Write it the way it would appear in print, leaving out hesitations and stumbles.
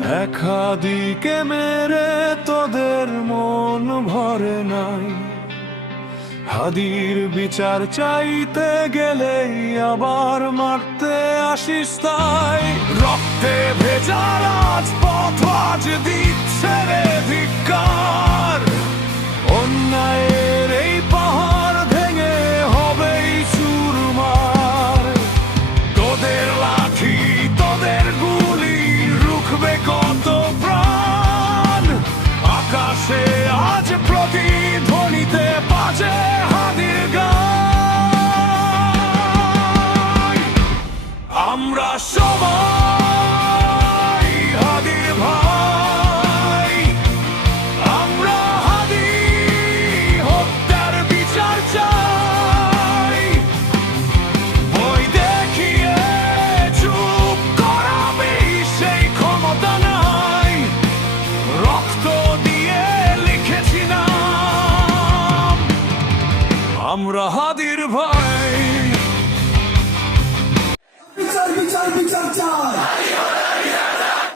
একাদিকে মেরে তোদের মন ভরে নাই, হাদির বিচার চাইতে গেলেই আবার মারতে আসিস তাই। রক্তে ভেজা রাজপথ আজ দিচ্ছে রে ধিক্কার, অন্যায়ের এই পাহাড় ভেঙে হবেই চুরমার। তোদের লাঠি তোদের গুলি রুখবে কত প্রাণ, আকাশে আজ প্রতিধ্বনিতে বাজে হাদির গান। আমরা সবাই হাদির ভাই, আমরা হাদি হত্যার বিচার চাই। বই দেখিয়ে চুপ করাবি সেই ক্ষমতা নাই, রক্ত দিয়ে লিখেছি নাম, আমরা হাদির ভাই। বিচার বিচার বিচার চাই।